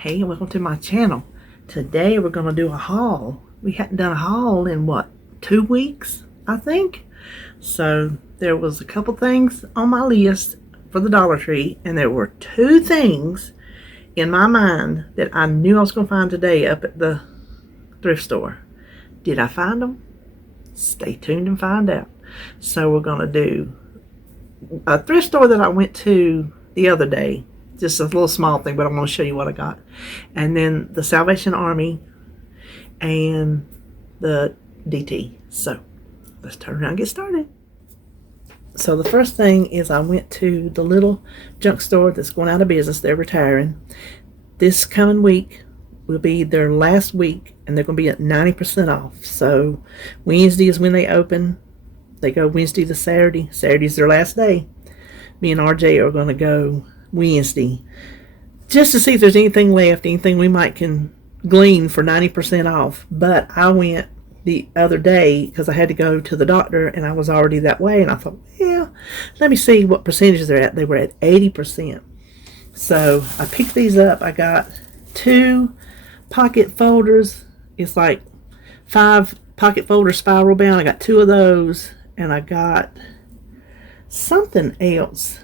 Hey, welcome to my channel. Today we're going to do a haul. We hadn't done a haul in what, 2 weeks, I think? So there was a couple things on my list for the Dollar Tree, and there were 2 things in my mind that I knew I was going to find today up at the thrift store. Did I find them? Stay tuned and find out. So we're going to do a thrift store that I went to the other day. Just a little small thing, but I'm going to show you what I got. And then the Salvation Army and the DT. So let's turn around and get started. So the first thing is I went to the little junk store that's going out of business. They're retiring. This coming week will be their last week, and they're going to be at 90% off. So Wednesday is when they open. They go Wednesday to Saturday. Saturday's their last day. Me and RJ are going to go Wednesday just to see if there's anything left, anything we might can glean for 90% off. But I went the other day because I had to go to the doctor and I was already that way, and I thought, yeah, let me see what percentages they're at. They were at 80%. So I picked these up. I got 2 pocket folders. It's like 5 pocket folders spiral bound. I got 2 of those, and I got something else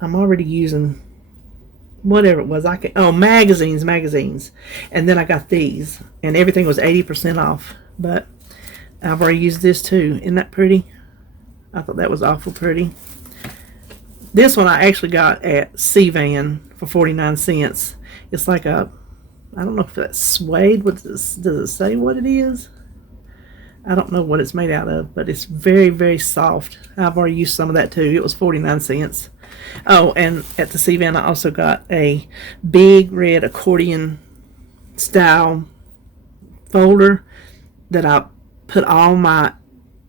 I'm already using, whatever it was. Magazines. And then I got these, and everything was 80% off. But I've already used this too. Isn't that pretty? I thought that was awful pretty. This one I actually got at C-Van for 49 cents. It's like a, I don't know if that's suede. Does it say what it is? I don't know what it's made out of, but it's very, very soft. I've already used some of that too. It was 49 cents. Oh, and at the C-Van I also got a big red accordion style folder that I put all my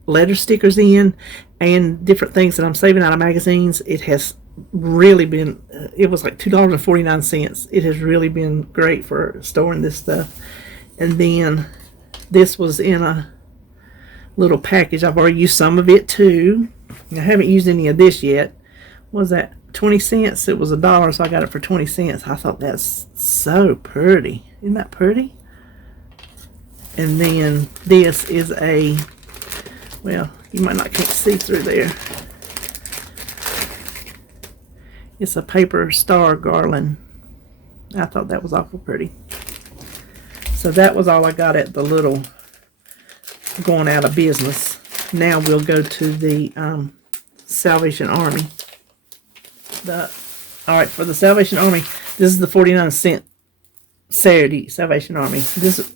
letter stickers in and different things that I'm saving out of magazines. It has really been, it was like $2.49. It has really been great for storing this stuff. And then this was in a little package. I've already used some of it too. I haven't used any of this yet. What was that, 20 cents? It was $1, so I got it for 20 cents. I thought that's so pretty. Isn't that pretty? And then this is a, well, you might not can't see through there. It's a paper star garland. I thought that was awful pretty. So that was all I got at the little going out of business. Now we'll go to the Salvation Army. Alright, for the Salvation Army, this is the 49-cent Saturday Salvation Army. This is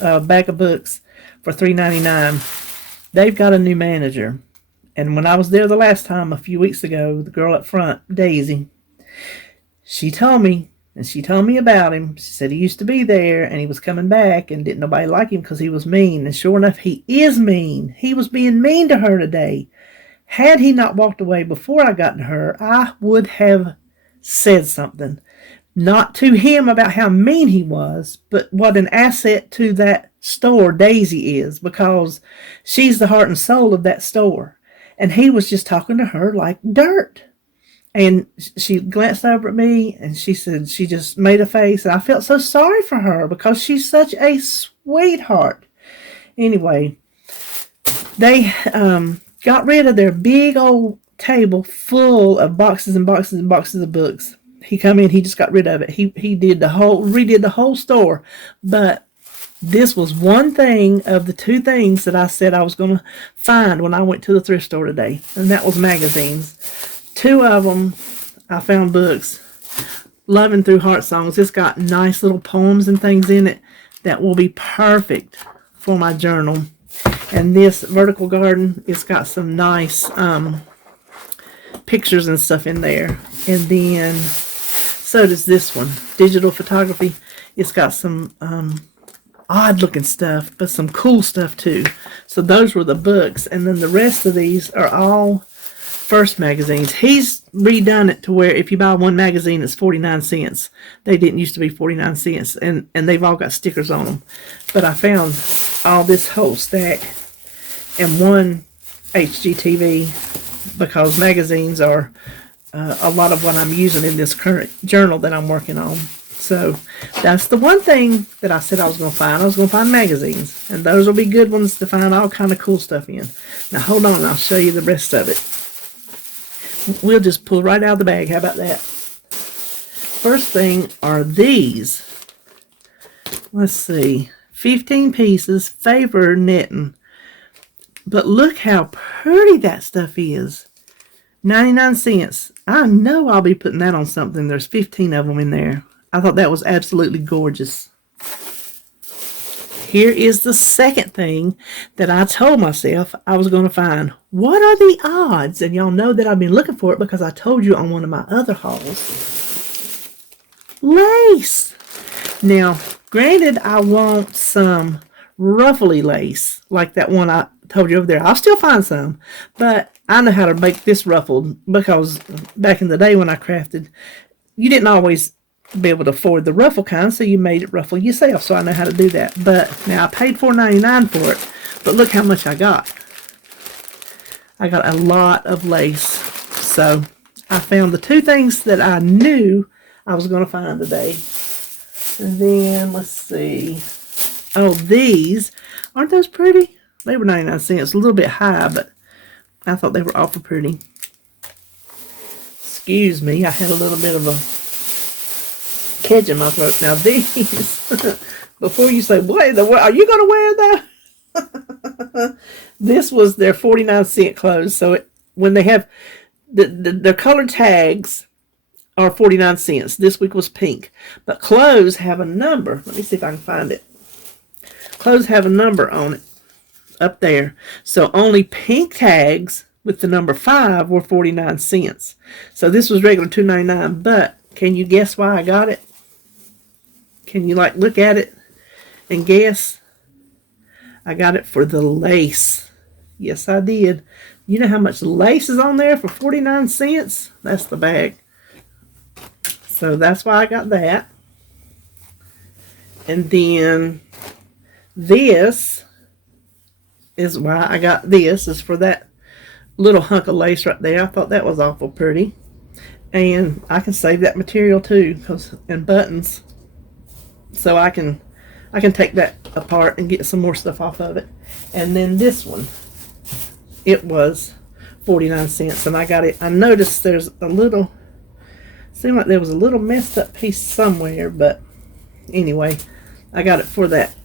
a bag of books for $3.99. They've got a new manager. And when I was there the last time, a few weeks ago, the girl up front, Daisy, she told me about him. She said he used to be there and he was coming back and didn't nobody like him because he was mean. And sure enough, he is mean. He was being mean to her today. Had he not walked away before I got to her, I would have said something. Not to him about how mean he was, but what an asset to that store Daisy is, because she's the heart and soul of that store. And he was just talking to her like dirt. And she glanced over at me and she said she just made a face. And I felt so sorry for her because she's such a sweetheart. Anyway, they got rid of their big old table full of boxes and boxes and boxes of books. He come in, he just got rid of it. He redid the whole store. But this was one thing of the 2 things that I said I was going to find when I went to the thrift store today. And that was magazines. 2 of them, I found books. Loving Through Heart Songs. It's got nice little poems and things in it that will be perfect for my journal. And this Vertical Garden, it's got some nice pictures and stuff in there. And then, so does this one. Digital Photography. It's got some odd looking stuff, but some cool stuff too. So those were the books. And then the rest of these are all First magazines. He's redone it to where if you buy one magazine, it's 49 cents. They didn't used to be 49 cents. And they've all got stickers on them. But I found all this whole stack and one HGTV because magazines are a lot of what I'm using in this current journal that I'm working on. So that's the one thing that I said I was going to find. I was going to find magazines. And those will be good ones to find all kind of cool stuff in. Now hold on, I'll show you the rest of it. We'll just pull right out of the bag. How about that? First thing are these. Let's see. 15 pieces, favor knitting. But look how pretty that stuff is. 99 cents. I know I'll be putting that on something. There's 15 of them in there. I thought that was absolutely gorgeous. Here is the second thing that I told myself I was going to find. What are the odds? And y'all know that I've been looking for it because I told you on one of my other hauls. Lace. Now, granted, I want some ruffly lace like that one I told you over there. I'll still find some, but I know how to make this ruffled because back in the day when I crafted, you didn't always be able to afford the ruffle kind, so you made it ruffle yourself, so I know how to do that. But now I paid $4.99 for it, but look how much I got. I got a lot of lace. So I found the two things that I knew I was going to find today. And then, let's see. Oh, these. Aren't those pretty? They were 99 cents. A little bit high, but I thought they were awful pretty. Excuse me. I had a little bit of a catch in my throat. Now, these. Before you say, what in the world? Are you going to wear that? This was their 49-cent clothes. So when they have their color tags are 49 cents. This week was pink. But clothes have a number. Let me see if I can find it. Clothes have a number on it up there. So only pink tags with the number 5 were 49 cents. So this was regular $2.99. But can you guess why I got it? Can you like look at it and guess? I got it for the lace. Yes, I did. You know how much lace is on there for 49 cents? That's the bag. So that's why I got that. And then this is why I got this. Is for that little hunk of lace right there. I thought that was awful pretty. And I can save that material too, and buttons. So I can take that apart and get some more stuff off of it. And then this one, it was 49 cents. And I got it. I noticed there's a little, seemed like there was a little messed up piece somewhere. But anyway, I got it for that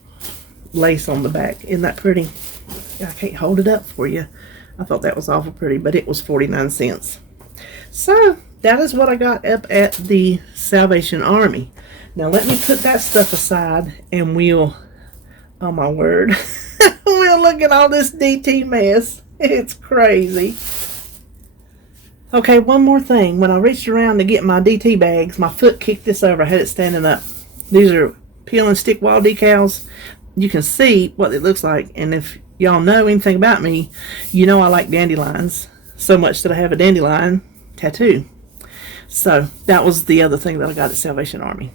lace on the back. Isn't that pretty? I can't hold it up for you. I thought that was awful pretty, but it was 49 cents. So that is what I got up at the Salvation Army. Now let me put that stuff aside and we'll, oh my word, we'll look at all this DT mess. It's crazy. Okay, one more thing. When I reached around to get my DT bags, my foot kicked this over. I had it standing up. These are peel and stick wall decals. You can see what it looks like. And if y'all know anything about me, you know I like dandelions so much that I have a dandelion tattoo. So that was the other thing that I got at Salvation Army.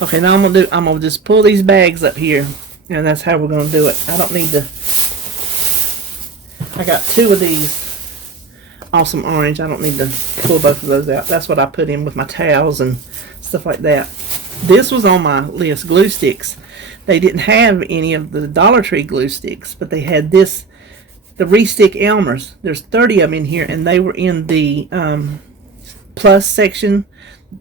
Okay, now I'm gonna just pull these bags up here, and that's how we're gonna do it. I don't need to. I got 2 of these awesome orange. I don't need to pull both of those out. That's what I put in with my towels and stuff like that. This was on my list, glue sticks. They didn't have any of the Dollar Tree glue sticks, but they had this, the Restick Elmers. There's 30 of them in here, and they were in the plus section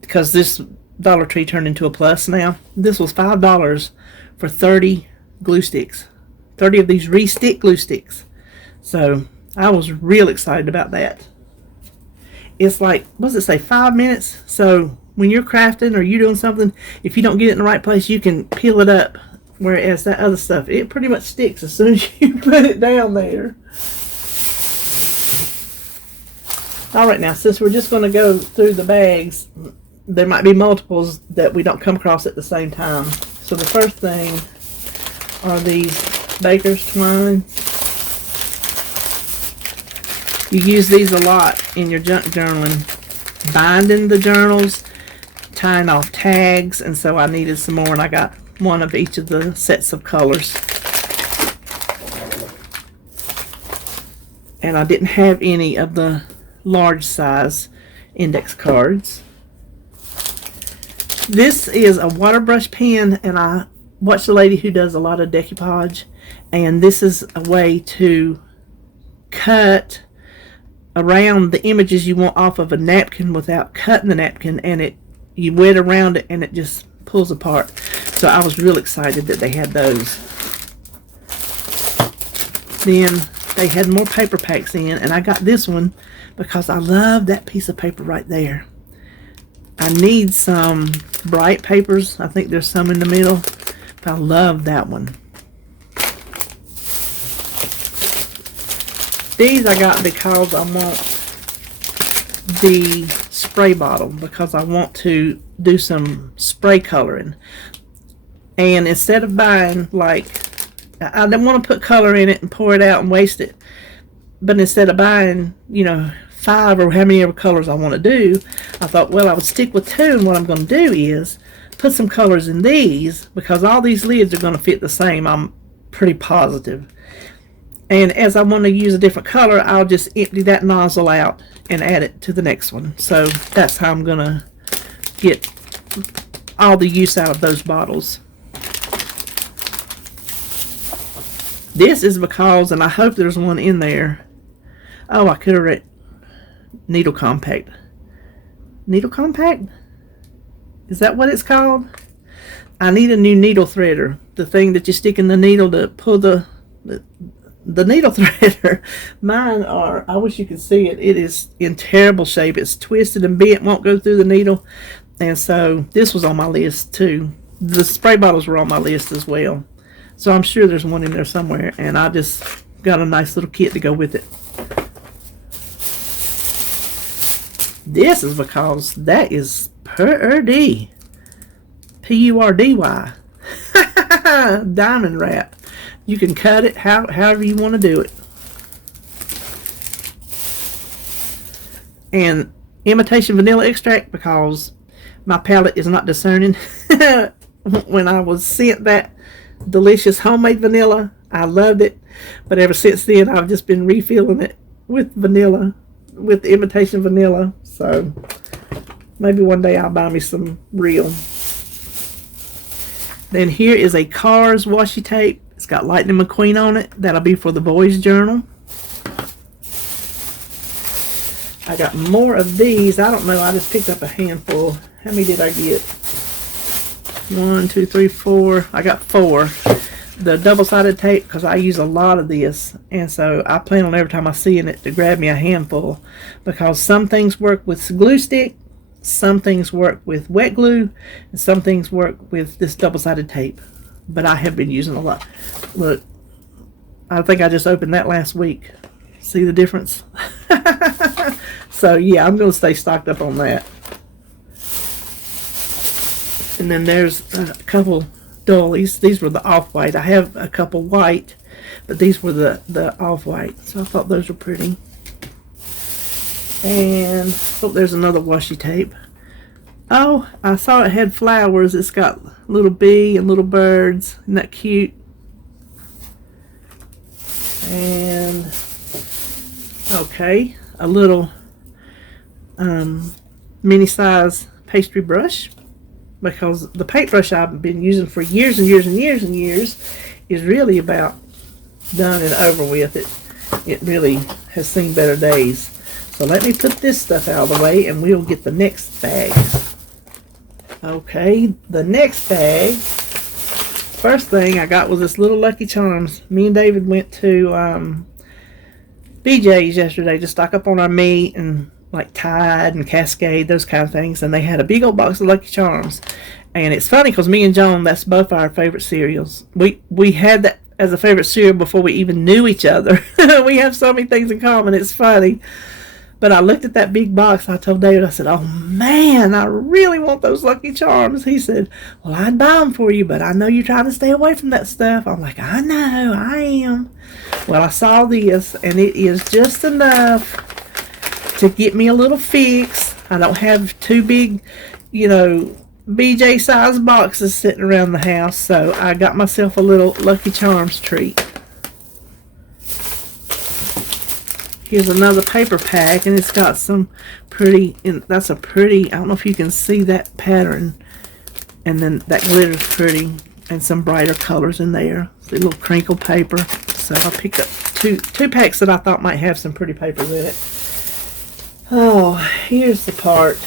because this Dollar Tree turned into a plus now. This was $5 for 30 glue sticks. 30 of these Restick glue sticks. So I was real excited about that. It's like, what does it say, 5 minutes? So when you're crafting or you're doing something, if you don't get it in the right place, you can peel it up. Whereas that other stuff, it pretty much sticks as soon as you put it down there. Alright, now since we're just going to go through the bags, there might be multiples that we don't come across at the same time. So the first thing are these baker's twine. You use these a lot in your junk journaling, binding the journals, tying off tags, and so I needed some more, and I got one of each of the sets of colors. And I didn't have any of the large size index cards. This is a water brush pen, and I watched a lady who does a lot of decoupage, and this is a way to cut around the images you want off of a napkin without cutting the napkin, and you wet around it and it just pulls apart. So I was real excited that they had those. Then they had more paper packs in, and I got this one because I love that piece of paper right there. I need some bright papers. I think there's some in the middle, but I love that one. These I got because I want the spray bottle, because I want to do some spray coloring. And instead of buying, like, I don't want to put color in it and pour it out and waste it. But instead of buying, 5 or how many ever colors I want to do, I thought, well, I would stick with 2, and what I'm going to do is put some colors in these, because all these lids are going to fit the same, I'm pretty positive. And as I want to use a different color, I'll just empty that nozzle out and add it to the next one. So that's how I'm going to get all the use out of those bottles. This is because, and I hope there's one in there. Oh, I could have read needle compact. Needle compact? Is that what it's called? I need a new needle threader. The thing that you stick in the needle to pull the needle threader. Mine are, I wish you could see it. It is in terrible shape. It's twisted and bent, won't go through the needle. And so this was on my list too. The spray bottles were on my list as well. So I'm sure there's one in there somewhere, and I just got a nice little kit to go with it. This is because that is purdy. P-U-R-D-Y. Diamond wrap. You can cut it however you want to do it. And imitation vanilla extract, because my palate is not discerning. When I was sent that delicious homemade vanilla, I loved it, but ever since then I've just been refilling it with vanilla, with the imitation vanilla. So maybe one day I'll buy me some real. Then here is a Cars washi tape. It's got Lightning McQueen on it. That'll be for the boys' journal. I got more of these. I don't know, I just picked up a handful. How many did I get? 1, 2, 3, 4. I got 4. The double-sided tape, because I use a lot of this, and so I plan on every time I see it to grab me a handful, because some things work with glue stick, some things work with wet glue, and some things work with this double-sided tape. But I have been using a lot. Look, I think I just opened that last week. See the difference? So yeah, I'm going to stay stocked up on that. And then there's a couple dollies. These were the off-white. I have a couple white, but these were the off-white. So I thought those were pretty. And oh, there's another washi tape. Oh, I saw it had flowers. It's got little bee and little birds. Isn't that cute? And okay, a little mini size pastry brush, because the paintbrush I've been using for years and years and years and years is really about done and over with. It really has seen better days. So let me put this stuff out of the way and we'll get the next bag. Okay, the next bag. First thing I got was this little Lucky Charms. Me and David went to BJ's yesterday to stock up on our meat and like Tide and Cascade, those kind of things, and they had a big old box of Lucky Charms. And it's funny because me and John, that's both our favorite cereals. We had that as a favorite cereal before we even knew each other. We have so many things in common, it's funny. But I looked at that big box. I told David, I said, oh man, I really want those Lucky Charms. He said, well, I'd buy them for you, but I know you're trying to stay away from that stuff. I'm like, I know, I am. Well, I saw this, and it is just enough to get me a little fix. I don't have two big, BJ size boxes sitting around the house, so I got myself a little Lucky Charms treat. Here's another paper pack, and it's got some pretty, that's a pretty, I don't know if you can see that pattern. And then that glitter's pretty, and some brighter colors in there. It's a little crinkle paper. So I picked up two packs that I thought might have some pretty papers in it. Oh, here's the part.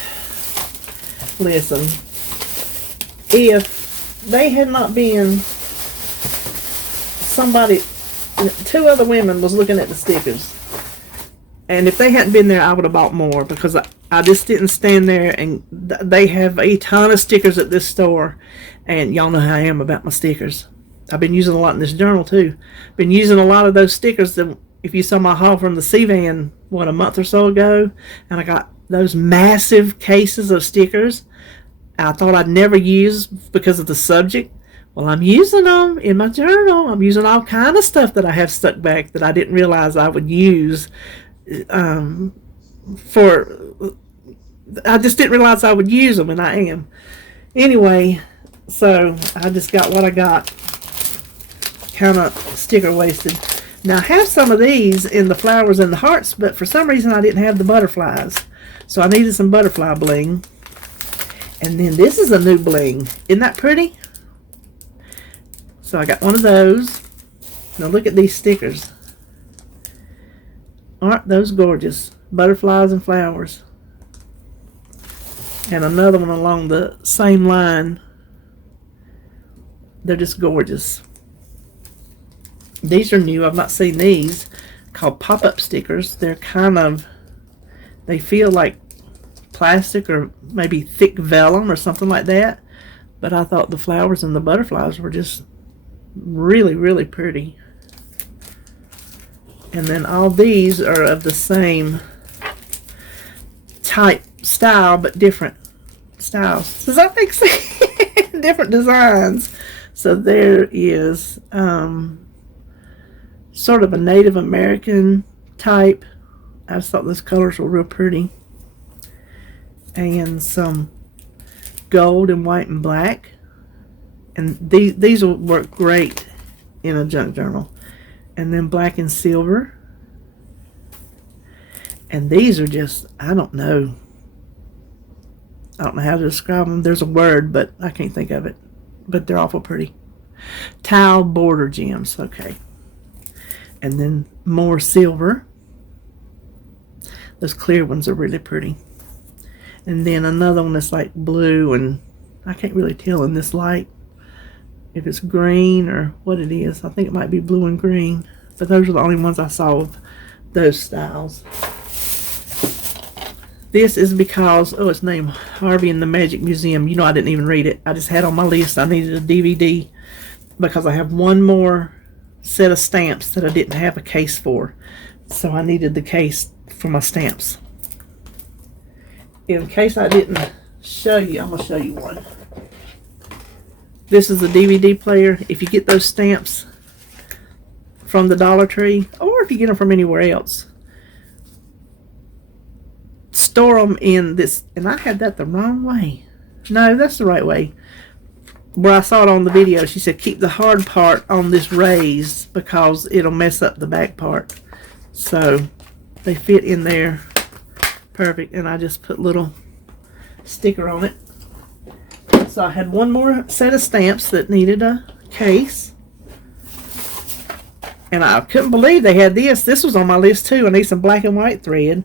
Listen, if they had not been somebody, 2 other women was looking at the stickers, and if they hadn't been there, I would have bought more, because I just didn't stand there. And they have a ton of stickers at this store, and y'all know how I am about my stickers. I've been using a lot in this journal too. Been using a lot of those stickers that, if you saw my haul from the C-Van, a month or so ago, and I got those massive cases of stickers I thought I'd never use because of the subject. Well, I'm using them in my journal. I'm using all kind of stuff that I have stuck back that I didn't realize I would use. I just didn't realize I would use them, and I am. Anyway, so I just got what I got. Kind of sticker wasted. Now, I have some of these in the flowers and the hearts, but for some reason I didn't have the butterflies. So I needed some butterfly bling. And then this is a new bling. Isn't that pretty? So I got one of those. Now look at these stickers. Aren't those gorgeous? Butterflies and flowers. And another one along the same line. They're just gorgeous. These are new. I've not seen these. Called pop-up stickers. They're kind of, they feel like plastic or maybe thick vellum or something like that. But I thought the flowers and the butterflies were just really, really pretty. And then all these are of the same type style, but different styles. Does that make sense? Different designs. So there is sort of a Native American type. I just thought those colors were real pretty. And some gold and white and black. And these will work great in a junk journal. And then black and silver. And these are just, I don't know how to describe them. There's a word, but I can't think of it. But they're awful pretty. Tile border gems. Okay. And then more silver. Those clear ones are really pretty. And then another one that's like blue, and I can't really tell in this light if it's green or what it is. I think it might be blue and green. But those are the only ones I saw of those styles. This is because, oh, it's named Harvey and the Magic Museum. You know, I didn't even read it. I just had on my list I needed a DVD because I have one more set of stamps that I didn't have a case for. So I needed the case for my stamps. In case I didn't show you, I'm going to show you one. This is a DVD player. If you get those stamps from the Dollar Tree, or if you get them from anywhere else, store them in this, and I had that the wrong way. No, that's the right way. Where I saw it on the video, she said keep the hard part on this raised because it'll mess up the back part. So they fit in there perfect, and I just put little sticker on it. So I had one more set of stamps that needed a case. And I couldn't believe they had this. This was on my list too. I need some black and white thread.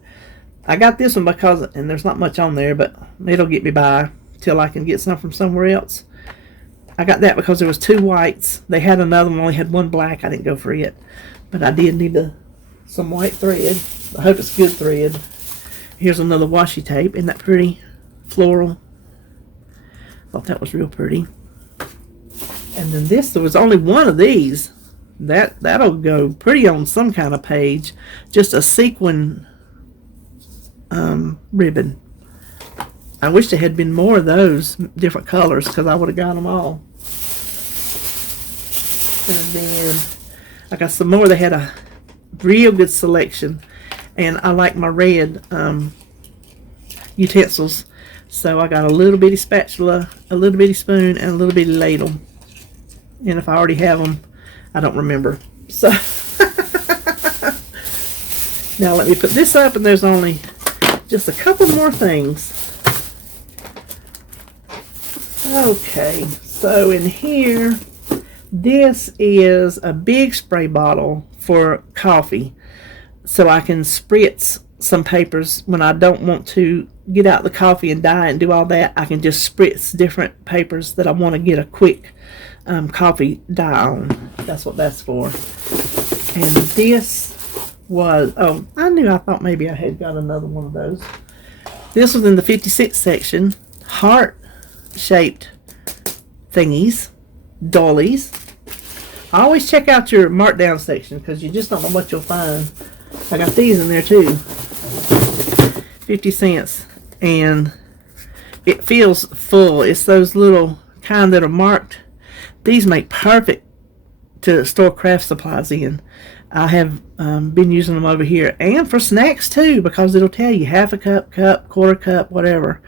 I got this one because, and there's not much on there, but it'll get me by till I can get some from somewhere else. I got that because there was 2 whites. They had another one, only had 1 black. I didn't go for it. But I did need some white thread. I hope it's good thread. Here's another washi tape. Isn't that pretty? Floral. Thought that was real pretty. And then this, there was only one of these. That'll go pretty on some kind of page. Just a sequin ribbon. I wish there had been more of those different colors because I would have got them all. And then I got some more. They had a real good selection, and I like my red utensils, so I got a little bitty spatula, a little bitty spoon, and a little bitty ladle. And if I already have them, I don't remember. So now let me put this up, and there's only just a couple more things. Okay, so in here, this is a big spray bottle for coffee, so I can spritz some papers when I don't want to get out the coffee and dye and do all that. I can just spritz different papers that I want to get a quick coffee dye on. That's what that's for. And this was, oh, I thought maybe I had got another one of those. This was in the 56 section. Heart-shaped thingies, dollies. I always check out your markdown section because you just don't know what you'll find. I got these in there too. 50 cents. And it feels full. It's those little kind that are marked. These make perfect to store craft supplies in. I have been using them over here, and for snacks too, because it'll tell you half a cup, quarter cup, whatever,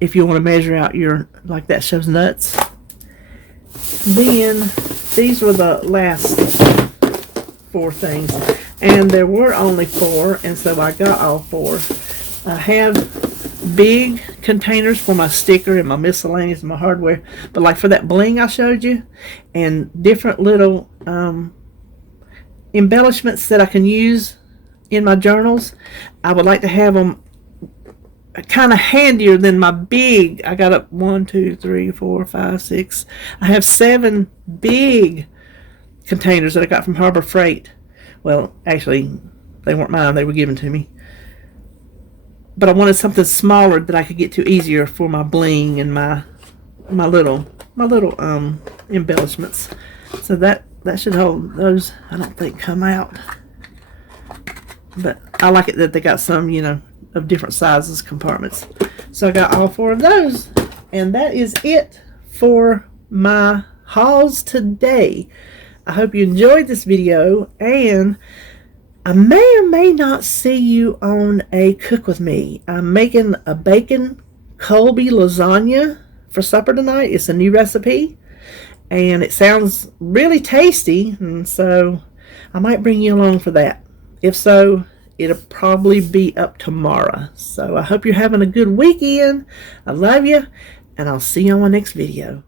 if you want to measure out your, like that shows nuts. Then these were the last 4 things, and there were only 4, and so I got all 4. I have big containers for my sticker and my miscellaneous and my hardware, but like for that bling I showed you, and different little embellishments that I can use in my journals, I would like to have them kind of handier than my big. I got up 1, 2, 3, 4, 5, 6. I have 7 big containers that I got from Harbor Freight. Well, actually, they weren't mine. They were given to me. But I wanted something smaller that I could get to easier for my bling and my little embellishments. So that should hold. Those, I don't think, come out. But I like it that they got some, of different sizes compartments. So I got all 4 of those. And that is it for my hauls today. I hope you enjoyed this video, and I may or may not see you on a Cook With Me. I'm making a bacon Colby lasagna for supper tonight. It's a new recipe, and it sounds really tasty, and so I might bring you along for that. If so, it'll probably be up tomorrow. So I hope you're having a good weekend. I love you, and I'll see you on my next video.